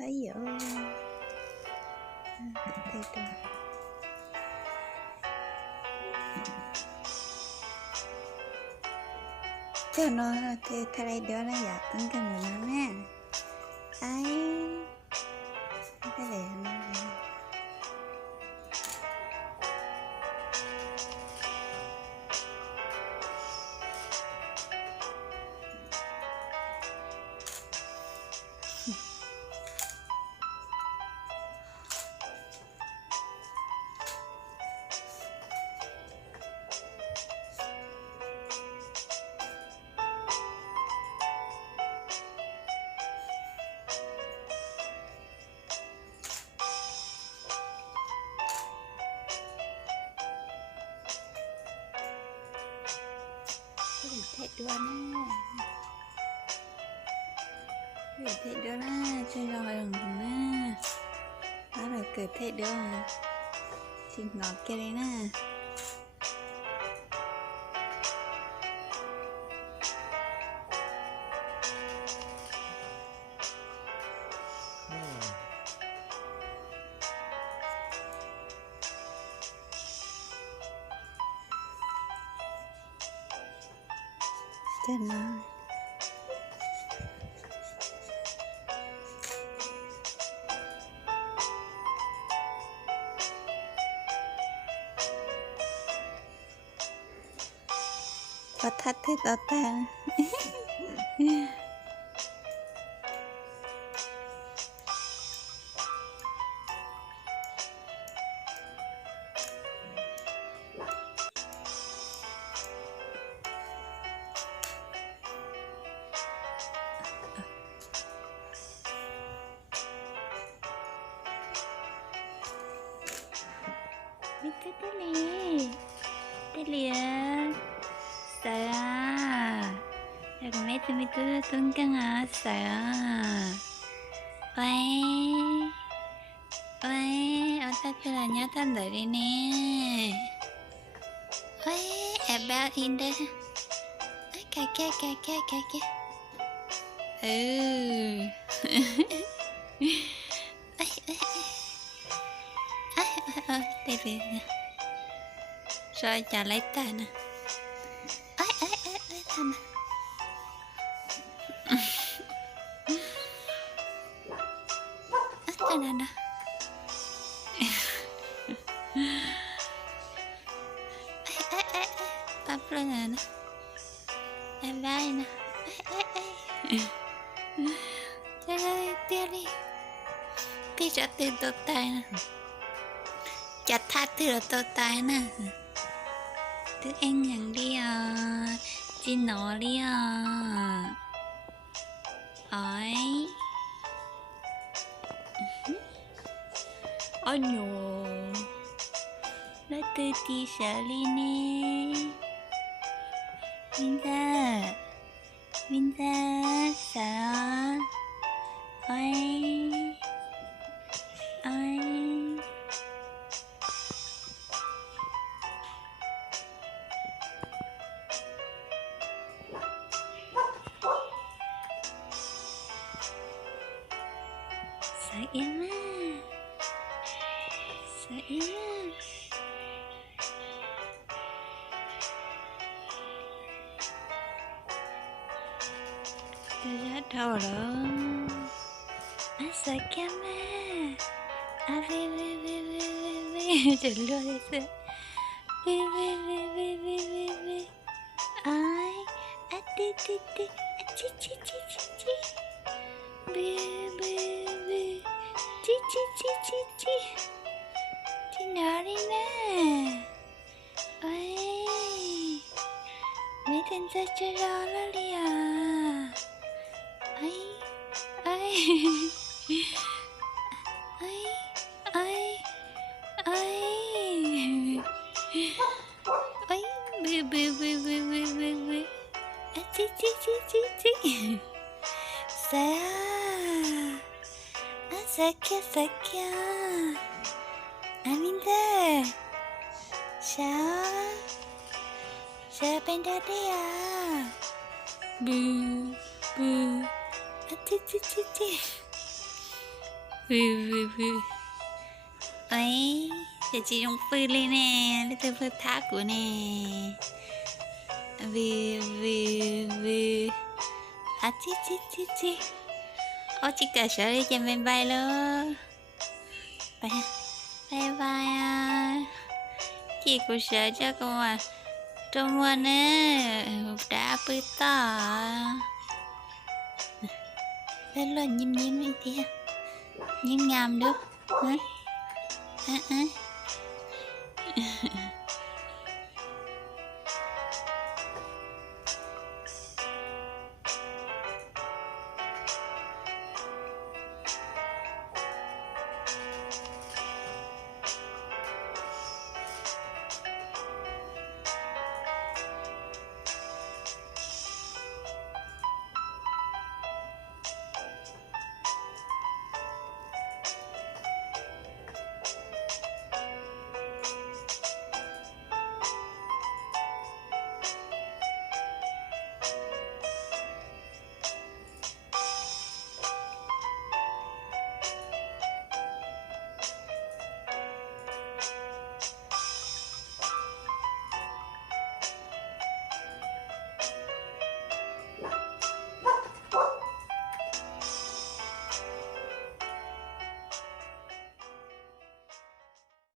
thấy dữ. Thấy được. Cho nó thì thay đây đó là giả tấn cái người nó nè. Ấy. Cái này nó này. Thế đưa nè. Thế đưa nè, chơi rồi đừng nè. Đó là cười thế đưa à. Xin ngọt kia đây nè. Chân nó. Có thắt thế to ta. 밑에 텔리 써요. 여기 밑에 뚱깡 왔어요. 왜 어떻게 다녀 단들이네. 왜 about 갈게. Đây rồi trả lấy tay nè. Thằng nè. Bắp lên nè. Em vai nè. Tia đi. Tia cho tiền tốt tay nè. Chặt thắt từ tốt tay nè. Thức ăn nhận đi chị nó đi ôi ôi nhồ nó tư tí sợ đi nè. Mình ra sợ ôi sợ em á. Tôi rất đau rồi. Sợ em á. Trời luôn đấy. Ai ti chị nói đi nè. Ôi mấy tên ra chơi đó đi à. Sakya Aminda Siapa yang tadi ya? Bu Ati vư ấy để chị dùng phư lên nè để tôi phư thác của nè vư à chi ô chị cả sợ đi chăm bên bay luôn bay bay à chị cũng sợ cho con mà trong mua nè đã bự to lên lên nhím đi tia nhím ngam được hả